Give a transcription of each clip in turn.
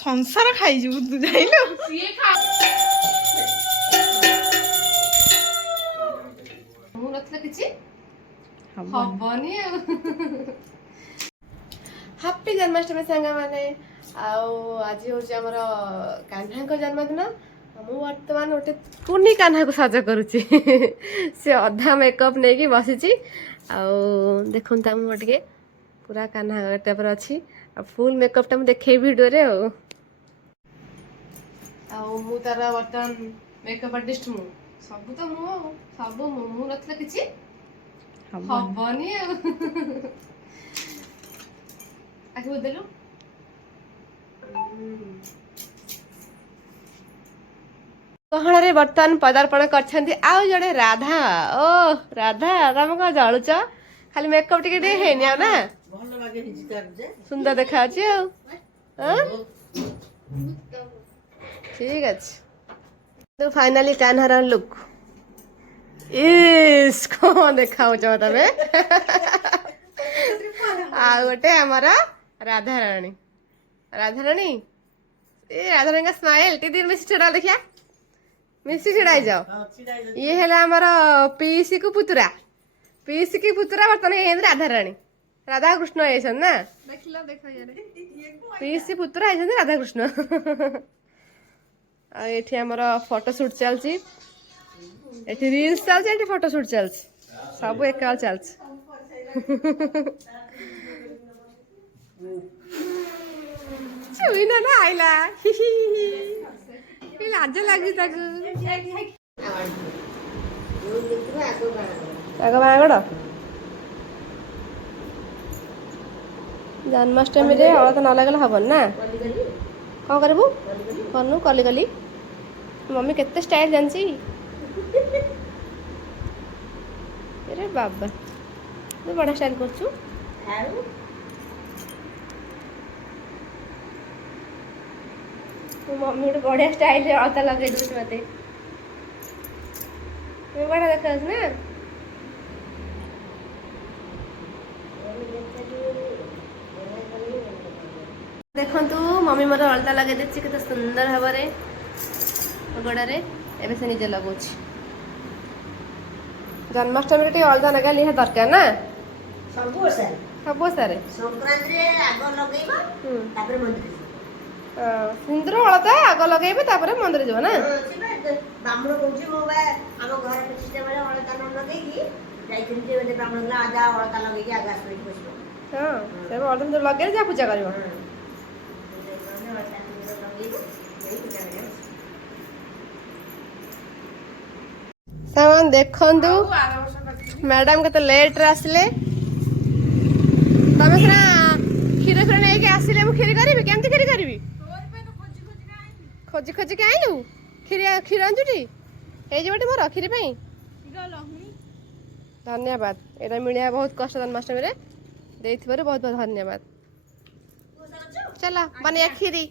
ସଂସାର ଖାଇଯିବୁ ତୁ ଯାଇଲୁ ମୁଁ ନଥିଲେ କିଛି ହବନି ଆଉ। ହାପି ଜନ୍ମାଷ୍ଟମୀ ସାଙ୍ଗମାନେ। ଆଉ ଆଜି ହଉଛି ଆମର କାହ୍ନାଙ୍କ ଜନ୍ମଦିନ। ମୁଁ ବର୍ତ୍ତମାନ ଗୋଟେ କୁନି କାହ୍ନାକୁ ସଜ କରୁଛି। ସେ ଅଧା ମେକଅପ୍ ନେଇକି ବସିଛି। ଆଉ ଦେଖନ୍ତୁ ତା ମୁହଁ ଟିକେ ପୁରା କାହ୍ନା ଟାଇପ୍ର ଅଛି। ଆଉ ଫୁଲ୍ ମେକଅପ୍ଟା ମୁଁ ଦେଖେଇବି ଭିଡ଼ିଓରେ ଆଉ ମୁଁ ତାର ବର୍ତ୍ତମାନ ମେକଅପ୍ ଆର୍ଟିଷ୍ଟ। ମୁଁ ସବୁ ତ ମୁଁ ଆଉ ସବୁ ମୁଁ ନଥିଲେ କିଛି ହବନି ଆଉ। ଆଖି ବୁଝିଦେଲୁ ଗହଣରେ ବର୍ତ୍ତମାନ ପଦାର୍ପଣ କରିଛନ୍ତି ଆଉ ଜଣେ ରାଧା। ଓ ରାଧା ତମେ କଣ ଜଳୁଛ? ଖାଲି ମେକଅପ୍ ଟିକେ ଟିକେ ହେଇନି ଆଉ ନା ସୁନ୍ଦର ଦେଖାଯାଉଛି ଆଉ। ଠିକ ଅଛି ଫାଇନାଲି କାହ୍ନାର ଲୁକ୍। ଇସ୍ କଣ ଦେଖାଉଛ ତମେ? ଆଉ ଗୋଟେ ଆମର ରାଧାରାଣୀ। ରାଧାରାଣୀ ଏ ରାଧାରାଣୀଙ୍କ ସ୍ମାଇଲ ଟିକେ ମିଶି ଛିଡ଼ା ଦେଖିଆ ମିଶି ଛିଡ଼ା ହେଇଯାଅ। ଇଏ ହେଲା ଆମର ପିଇସି କୁ ପୁତୁରା। ପିଇସି କି ପୁତୁରା ବର୍ତ୍ତମାନ ହେଇଛନ୍ତି ରାଧାରାଣୀ। ରାଧାକୃଷ୍ଣ ହେଇଛନ୍ତି ନା ଦେଖିଲ ଦେଖ ପିଇସି ପୁତୁରା ହେଇଛନ୍ତି ରାଧାକୃଷ୍ଣ। ଆଉ ଏଠି ଆମର ଫଟୋ ସୁଟ୍ ଚାଲିଛି। ଏଠି ରିଲ୍ସ ଚାଲିଛି ଏଠି ଫଟୋ ସୁଟ୍ ଚାଲିଛି ସବୁ ଏକା ଚାଲିଛି। ଚୁଇନା ନା ଆଇଲା ଲାଜ ଲାଗୁଛି ତାକୁ। ଆଗ ବାହାଘର ଜନ୍ମାଷ୍ଟମୀରେ ଅଳତା ନ ଲଗେଇଲେ ହବନି ନା। କଣ କରିବୁ କନୁ କଲି କଲି ମମି କେତେ ଷ୍ଟାଇଲ ଜାଣିଛି। ଆରେ ବାବା ତୁ ବଢ଼ିଆ ଷ୍ଟାଇଲ କରୁଛୁ। ମୋ ମମି ଗୋଟେ ବଢ଼ିଆ ଷ୍ଟାଇଲରେ ଅଳତା ଲଗେଇ ଦଉଛି ମତେ। ବଢ଼ିଆ ଦେଖାଯାଉଛି ନା। ଦେଖନ୍ତୁ ମମି ମୋର ଅଳତା ଲଗେଇ ଦେଇଛି କେତେ ସୁନ୍ଦର ଭାବରେ ଗୋଡ଼ରେ। ଏବେ ସେ ନିଜେ ଲଗାଉଛି। ଜନ୍ମାଷ୍ଟମୀରେ ଟିକେ ଅଳତା ଲଗେଇବା ନିହାତି ଦରକାର ନା। ସବୁ ଓଷାରେ ସଂକ୍ରାନ୍ତିରେ ଆଗ ଲଗେଇବ ତାପରେ ମନ୍ଦିର ଯିବ। ସିନ୍ଦୁର ଅଳତା ଆଗ ଲଗେଇବେ ତାପରେ ମନ୍ଦିର ଯିବ ନା। ବ୍ରାହ୍ମଣ କହୁଛି ମୁଁ ବା ଆମ ଘର ପ୍ରତିଷ୍ଠା ବେଳେ ଅଳତା ନ ଲଗେଇକି ଯାଇଥିଲି ଯେ ଗୋଟେ ବ୍ରାହ୍ମଣ କହିଲା ଆଗ ଅଳତା ଲଗେଇକି ଆଗ ଆସିବ ଏଠି ବସିବ। ହଁ ସେ ଅଳତା ଲଗେଇଲେ ଯାହା ପୂଜା କରିବ। ସେମାନେ ଦେଖନ୍ତୁ ମ୍ୟାଡାମ କେତେ ଲେଟ୍ରେ ଆସିଲେ। ତମେ ସିନା କ୍ଷୀର ଫିର ନେଇକି ଆସିଲେ ମୁଁ କ୍ଷୀରି କରିବି। କେମିତି କ୍ଷୀରି କରିବି? ଖୋଜି ଖୋଜିକି ଆଇଲୁ କ୍ଷୀର ଆଣିଛୁଟି ହେଇଯିବଟି ମୋର କ୍ଷୀରି ପାଇଁ। ଧନ୍ୟବାଦ ଏଇଟା ମିଳିବା ବହୁତ କଷ୍ଟ ଜନ୍ମାଷ୍ଟମୀରେ ଦେଇଥିବାରୁ ବହୁତ ବହୁତ ଧନ୍ୟବାଦ। ଚାଲ ବନେଇବା କ୍ଷୀରି।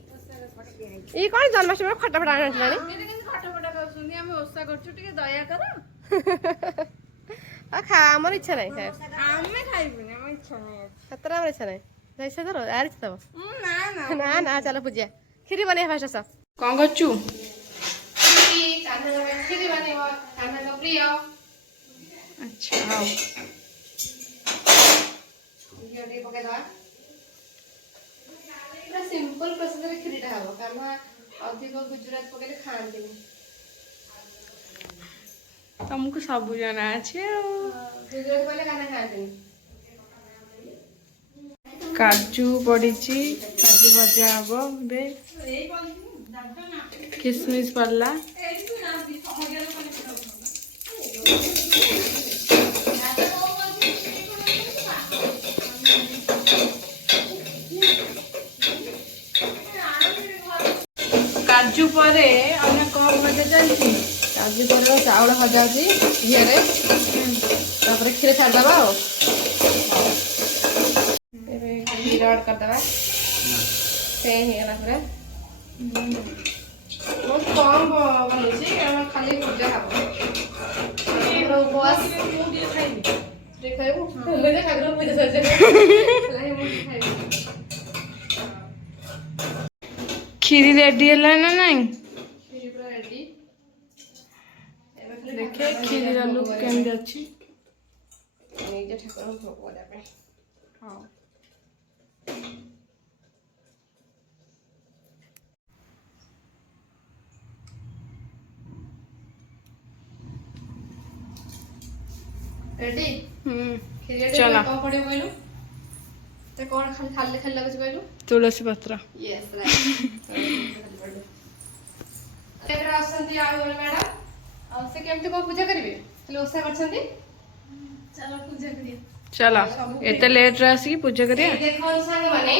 ଇଏ କଣ ଜନ୍ମାଷ୍ଟମୀରେ ଖଟା ଫଟା ଆଣିଲାଣି। ଆମେ ଓଷା କରୁଛୁ ଟିକେ ଦୟା କର। ଆମର ଇଚ୍ଛା ନାହିଁ ଆମେ ଖାଇବୁନି ଆମ ଇଚ୍ଛା ନାହିଁ ସତରେ ଆମର ଇଚ୍ଛା ନାହିଁ। ଇଚ୍ଛା ଧର ଆର ଇଚ୍ଛା ଥବ ନା ନା ଚାଲ ପୂଜା କ୍ଷୀରି ବନେଇବା ଫାଷ୍ଟ ଆସ। କଣ କରୁଛୁ? କ୍ଷୀରି ବନେଇବ କାହ୍ନାଙ୍କ ପ୍ରିୟ। ଆଚ୍ଛା ହଉ ଘିଅ ଟିକେ ପକେଇଦବା। ପୁରା ସିମ୍ପଲ ପ୍ରୋସେସରେ କ୍ଷୀରିଟା ହବ କାରଣ ଅଧିକ ଗୁଜୁରାତ ପକେଇଲେ ଖାଆନ୍ତିନି। ତମକୁ ସବୁ ଜଣା ଅଛି ଆଉ। ଗୁଜୁରାତ ପକେଇଲେ କାହ୍ନା ଖାଆନ୍ତିନି। କାଜୁ ପଡିଛି କାଜୁ ଭଜା ହବ ଏବେ। କିସମିସ ପଡିଲା। କାଜୁ ପରେ ଅନ୍ୟ କଣ ଭଜା ଚାଲିଛି? କାଜୁ ପରେ ଚାଉଳ ଭଜା ଅଛି ଘିଅରେ ତାପରେ କ୍ଷୀର ଛାଡ଼ିଦବା ଆଉ। ଏବେ କ୍ଷୀର ଆଡ୍ କରିଦବା। ସେ ହେଇଗଲା ପରେ ବହୁତ କମ ବନଉଛି କାରଣ ଖାଲି ପୂଜା ହବ। ବସ୍ ଖାଇବୁ ଠାକୁର ପୂଜା କ୍ଷୀରି ରେଡି ହେଲା ନା ନାଇଁ? କ୍ଷୀରି ପୁରା ରେଡି। ଦେଖେ କ୍ଷୀରିର ଲୁକ୍ କେମିତି ଅଛି। ନିଜ ଠାକୁରଙ୍କୁ ଭୋଗ କରିବା ପାଇଁ। ହଉ। ରେଡି? କ୍ଷୀରି ରେଡି। ଚଲା। କଣ ପଡିବ କହିଲୁ? ତ କଣ ଖାଲି ଖାଲି ଲାଗୁଛି କହିଲୁ? ତୁଳସୀ ପତ୍ର। Yes right. କେତେଟା ଆସୁଛନ୍ତି ଆଉ ଜଣେ ମ୍ୟାଡାମ। ଆଉ ସେ କେମିତି କଣ ପୂଜା କରିବେ? ହେଲେ ଓଷା କରିଛନ୍ତି। ଚାଲ ପୂଜା କରିବା। ଚାଲ ଏତେ ଲେଟ୍ରେ ଆସିକି ପୂଜା କରିବା। ଦେଖନ୍ତୁ ସାଙ୍ଗମାନେ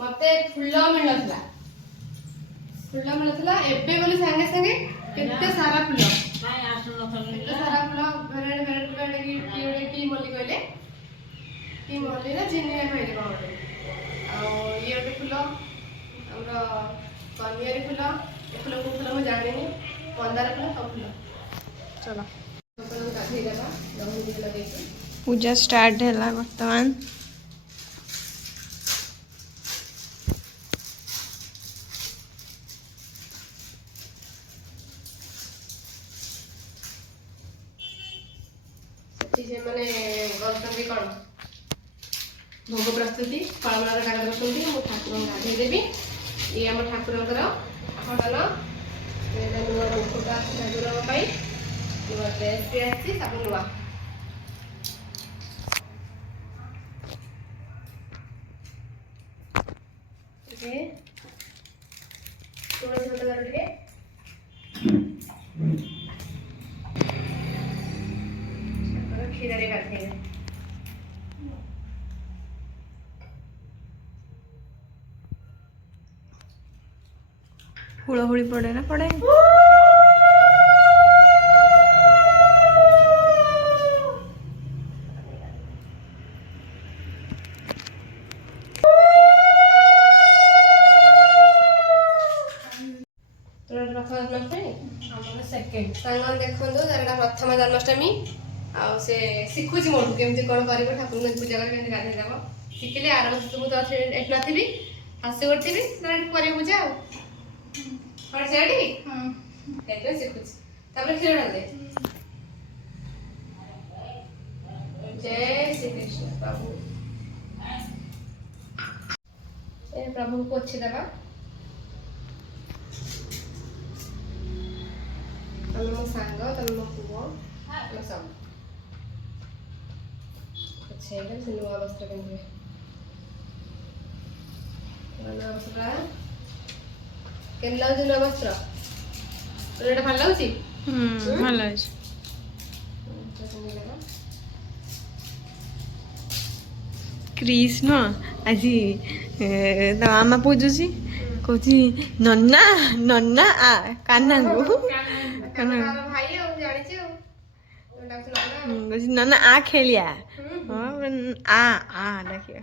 ମତେ ଫୁଲ ମିଳୁନଥିଲା। ଏବେ ବୋଲି ସାଙ୍ଗେ ସାଙ୍ଗେ କେତେ ସାରା ଫୁଲ। ଏତେ ସାରା ଫୁଲ ଭେରାଇଟି କି ମଲ୍ଲି କହିଲେ କି ମଲ୍ଲି ନା ଜିନିଆ କହିଲେ କଣ ଗୋଟେ। ଆଉ ଇଏ ଗୋଟେ ଫୁଲ ଆମର କନିଆରୀ ଫୁଲ। ଏ ଫୁଲ କୋଉ ଫୁଲ ମୁଁ ଜାଣିନି। ମନ୍ଦାର ଫୁଲ ସବୁ ଫୁଲ। ଚଲ ଗାଧେଇଦେବା ଦହି ଲଗେଇକି। ପୂଜା ଷ୍ଟାର୍ଟ ହେଲା ବର୍ତ୍ତମାନ। ସେମାନେ କରୁଛନ୍ତି କଣ ଭୋଗ ପ୍ରସ୍ତୁତି ଫଳମୂଳର କାଗ କରୁଛନ୍ତି। ମୁଁ ଠାକୁରଙ୍କୁ ଗାଧେଇ ଦେବି। ଇଏ ଆମ ଠାକୁରଙ୍କର ଖଣ୍ଡନ। ନୂଆ ମୁକୁଟ ଆସିଛି ଠାକୁରଙ୍କ ପାଇଁ। ନୂଆ ଡ୍ରେସ୍ ବି ଆସିଛି ସବୁ ନୂଆ। ଟିକେ ତୁଳସୀ ପତ୍ର ଟିକେ କ୍ଷୀରରେ ଗାଧେଇବେ। ହୁଳହୁଳି ପଡେ ନା ପଡେ? ସାଙ୍ଗମାନେ ଦେଖନ୍ତୁ ତାର ପ୍ରଥମ ଜନ୍ମାଷ୍ଟମୀ। ଆଉ ସେ ଶିଖୁଛି ମୋଠୁ କେମିତି କଣ କରିବ ଠାକୁରଙ୍କୁ ପୂଜା କରିବ କେମିତି ଗାଧେଇ ଦେବ। ଶିଖିଲେ ଆର ବର୍ଷ ମୁଁ ତ ଏଠି ନଥିବି ଶାଶୁ କରିଥିବି ଏଠି କରିବ ପୂଜା ଆଉ କଣ ସେଠି ସେଥିପାଇଁ ଶିଖୁଛି। ତାପରେ କ୍ଷୀର ଢାଳିଦେ। जय श्री कृष्ण प्रभु। ए प्रभु को अच्छे दबा। तम मो सांग तम मो पुओ हम सब अच्छे है से नुआ वस्त्र पिंधे। नुआ वस्त्र केन लाउजी नुआ वस्त्र तोरेटा ভাল লাগুଛି? ଭଲ ଅଛି। କୃଷ୍ଣ ଆଜି ତା ମାମା ପୂଜୁଛି କହୁଛି ନନା ନନା ଆ କାହ୍ନାକୁ କହୁଛି ନନା ଆ ଖେଳିଆ ଆ ଆ ଡାକିବା।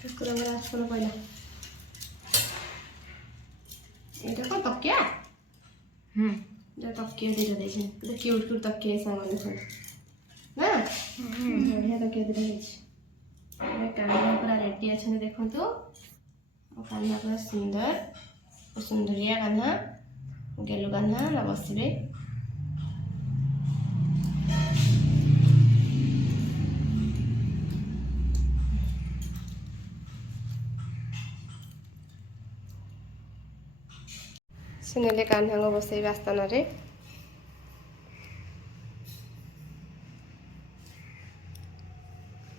ଠାକୁରଙ୍କର ଆସନ ପଇଲା। ଏଇଟା କଣ ତକିଆ? ତକିଆ ଦିଟା ଦେଇଛନ୍ତି କ୍ୟୁଟ୍ କ୍ୟୁଟ୍ ତକିଆ ସାଙ୍ଗମାନେ ଦେଖନ୍ତୁ ନା ବଢ଼ିଆ ତକିଆ ଦିଟା ହେଇଛି। କାନ୍ହା ପୁରା ରେଡି ଅଛନ୍ତି ଦେଖନ୍ତୁ। କାନ୍ହା ପୁରା ସୁନ୍ଦର ସୁନ୍ଦରିଆ କାନ୍ହା ଗେଲୁ କାନ୍ହା ନା ବସିବେ। ସେ ନେଲେ କାହ୍ନାଙ୍କୁ ବସେଇବେ ଆସ୍ଥାନରେ।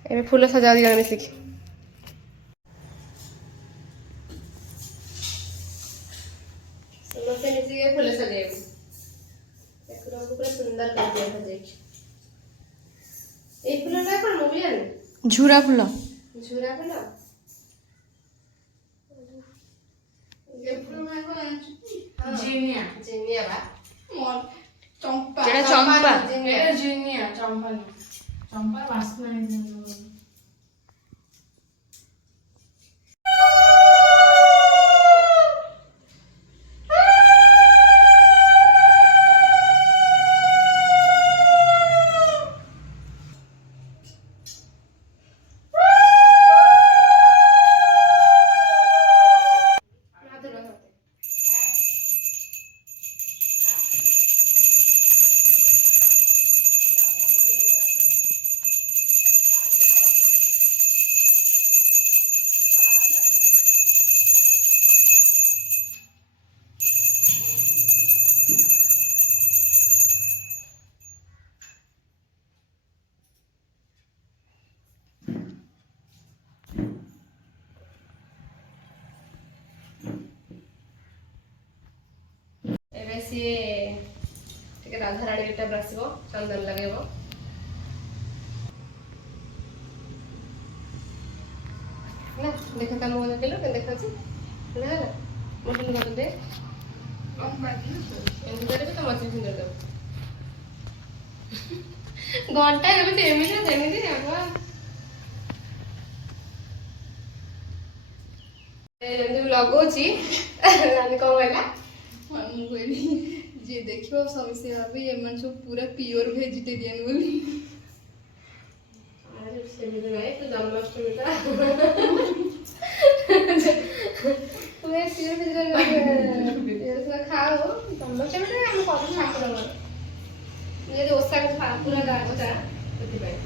ଏବେ ଫୁଲ ସଜାଉ ଦି ଜଣ ମିଶିକି। ସମସ୍ତେ ମିଶିକି ଫୁଲ ସଜେଇବୁ ଠାକୁରଙ୍କୁ ପୁରା ସୁନ୍ଦର କରିଦିଅ ସଜେଇକି। ଏଇ ଫୁଲଟା କଣ ମୁଁ ବି ଜାଣିନି। ଝୁରା ଫୁଲ ଝୁରା ଫୁଲ ଜିନିଆ ଜିନିଆ ବା ଚମ୍ପା ଏଟା ଚମ୍ପା ଏଟା ଜିନିଆ ଚମ୍ପା ଚମ୍ପା ବାସ୍ନା ହେଇଥିବ ଏବେ ସିଏ ଟିକେ ରାଧାରାଣୀ ଟାଇପ୍ ଆସିବ ଚନ୍ଦନ ଲଗେଇବ ନା ଦେଖ ତା ମୁହଁ ଦେଖିଲ କେମିତି ଦେଖାଉଛି ନା ମୋ ପିଲା କରିଦେ ଏମିତି କରିବି ତ ମଝିରେ ସୁନ୍ଦର ଦେବ ଘଣ୍ଟା ଏମିତି ଏମିତି ସେମିତି ଯେମିତି ମୁଁ ଲଗଉଛି ନାନୀ କଣ କହିଲା ମୁଁ କହିଲି ଯିଏ ଦେଖିବ ସମସ୍ତେ ଭାବି ଏମାନେ ସବୁ ପୁରା ପିଓର ଭେଜିଟେରିଆନ ବୋଲି ସେମିତି ନାହିଁ ତୁ ଜନ୍ମାଷ୍ଟମୀଟା ଖାଉ ଜନ୍ମାଷ୍ଟମୀଟା ଆମେ କରୁ ଠାକୁରଙ୍କର ଯଦି ଓଷା ପୁରା ଓଷା ସେଥିପାଇଁ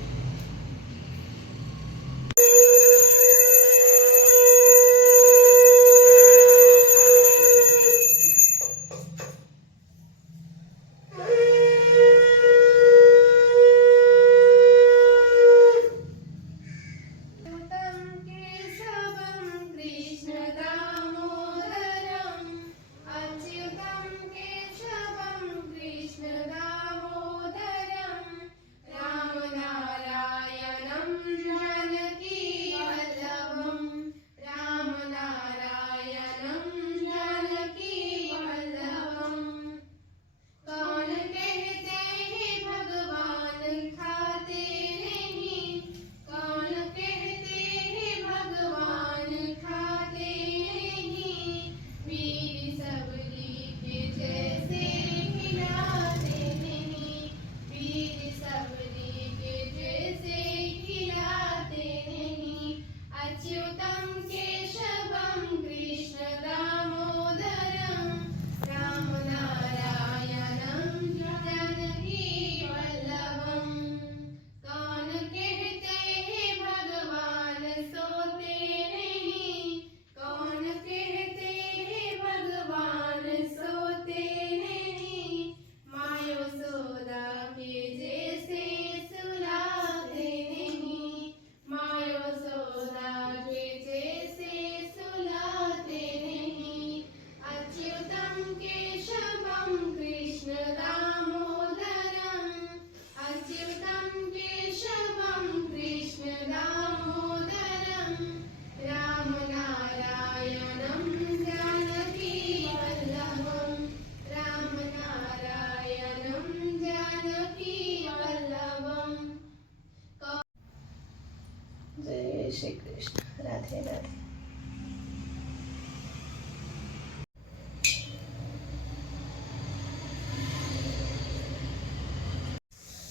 जय श्री कृष्ण राधे राधे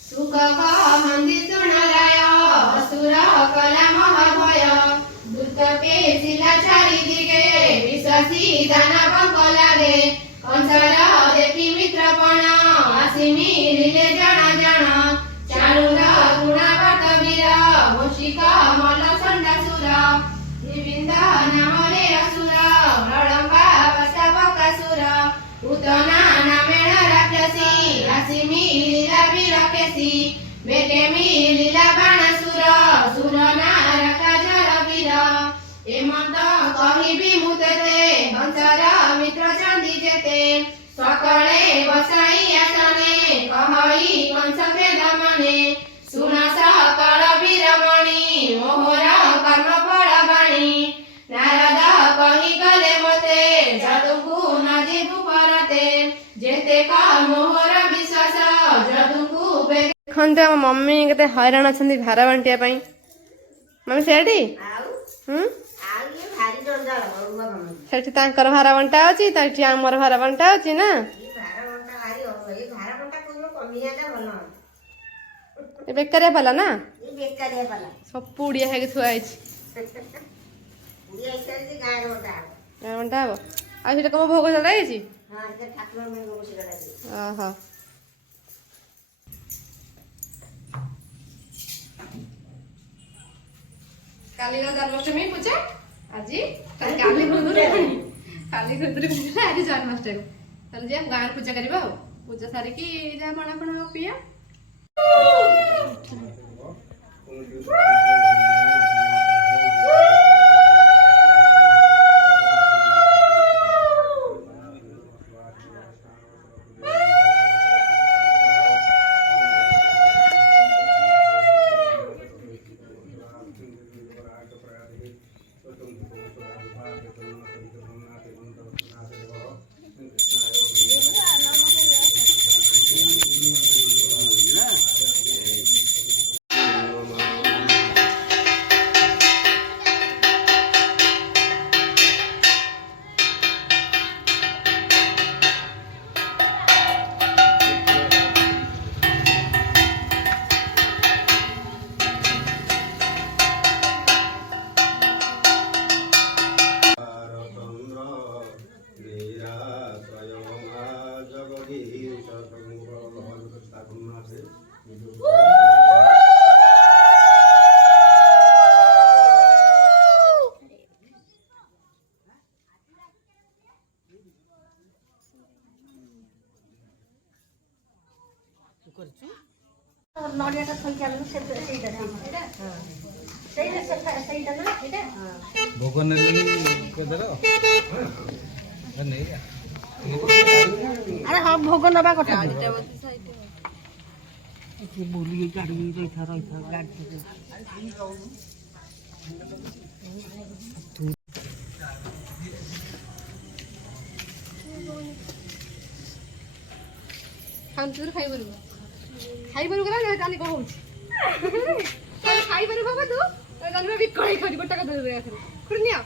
सुख हंदी सुनराय असुर कला महाभय दूत पेशिला चारि दिगे विश्वासी दानव कलागे कंसर देखि मित्रपण आसी मिलिले जण जण चारुर गुणावत वीर वशिक मल चंडासुर निबिंद नामरे असुर रडम्बा वसावकासुर उतना नामेण राक्षसी आसी मिलिला वीरकेशी बेटे मिलिला बाणासुर सुर नारका जर वीर एमत कहिबि मुतेते कंसर मित्र चांदी जेते सकळे बसाई आसने कहई कंस के दमने सुन सकल वीरमणि ଦେଖନ୍ତୁ ଆମ ମମି କେତେ ହଇରାଣ ଅଛନ୍ତି ଭାର ବାଣ୍ଟିବା ପାଇଁ। ମମି ସେଠି ସେଠି ତାଙ୍କର ଭାର ବଣ୍ଟା ଅଛି, ସେଠି ଆମର ଭାର ବଣ୍ଟା ଅଛି ନା। ଏ ବେକାରିଆ ପାଲା ନା, ସବୁ ପୁଡିଆ ହେଇକି ଥୁଆ ହେଇଛି। ବଣ୍ଟା ହବ। ଆଉ ସେଟା କଣ ଭୋଗ ଚଢା ହେଇଛି? ଓହୋ। କାଲି ଜନ୍ମାଷ୍ଟମୀ ପୂଜା, ଆଜି କାଲି ଖୁଦୁରୁକୁଣୀ, ଆଜି ଜନ୍ମାଷ୍ଟମୀ। ତାହେଲେ ଯିବା ଗାଁରେ ପୂଜା କରିବା ଆଉ। ପୂଜା ସାରିକି ଯାହା ପଣା ପଣା ପିଇବା। ନଡ଼ିଆଟା ଥୋଇକି ଆଣିଲୁ ସେଇଟା ଭୋଗ ନେଲେନି ଆରେ ହଁ ଭୋଗ ନବା କଥା ବୁଲିକି ଗାଡ଼ି ରହିଥା ଗାଡ଼ି ଖାଇପାରିବୁ ନା ଜାନି କଣ ହଉଛି ଖାଇପାରିବୁ ବାବା ତୁ ଜାଣିବା ବିକଳ ହେଇକରି ଗୋଟା କଥା ନିଅ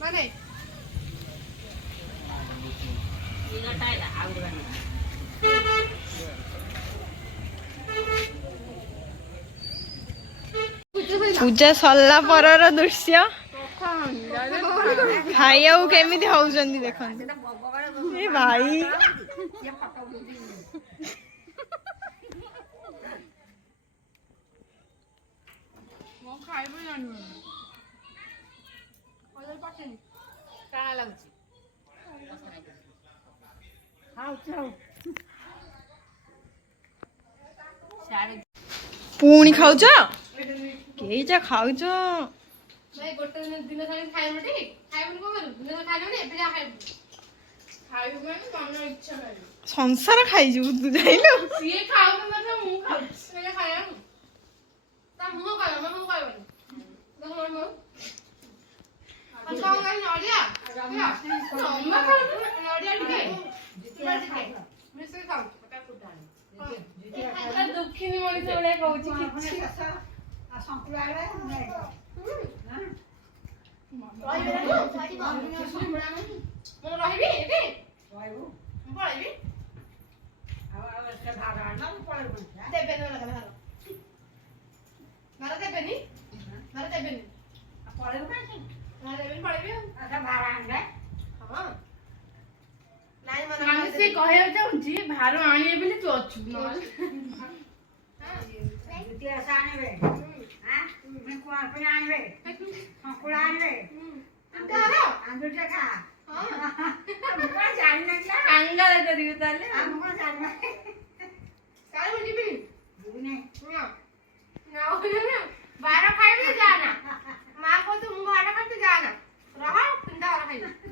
ମାନେ ପୂଜା ସରିଲା ପରର ଦୃଶ୍ୟ ଖାଇବାକୁ କେମିତି ହଉଛନ୍ତି ଦେଖନ୍ତୁ। ଏ ଭାଇ ପୁଣି ଖାଉଛ କେଇଟା ଖାଉଛ? ଗୋଟେ ଦିନ ଖାଲି ଖାଇବୁ ଟି ଖାଇବୁନି କଣ କରିବୁ ଦିନ ଖାଇବୁନି ଏବେ ଯା ଖାଇବୁ ମାନେ ମନ ଇଚ୍ଛା ଖାଇବୁ ସଂସାର ଖାଇଯିବୁ ତୁ ଯାଇଲୁ ସିଏ ଖାଉନି ମାନେ ମୁଁ ଖାଉଛି ସେଇଟା ଖାଇବାକୁ ତା ମୁହଁ ଖାଇବ ମୁଁ ଖାଇବନି ନଡ଼ିଆ ମିଶେଇ ଖାଉ ଦୁଃଖିନୀ ମଣିଷ ଭଳିଆ କହୁଛି କିଛି ମୁଁ ରହିବି ଏଠି ମୁଁ ପଳେଇବି ଦେବେନି ଭାର ଦେବେନି ପଳେଇବି ଆଉ ସେ କହିବାକୁ ଚାହୁଁଛି ଭାର ଆଣିବେ ବୋଲି ତୁ ଅଛୁ ବାର ଖାଇବି ଯା ନା ମା କହୁଛୁ ମୁଁ ଭାର ଖାଇତେ ଯା ନା ରହ ତିନିଟା ବାର ଖାଇବି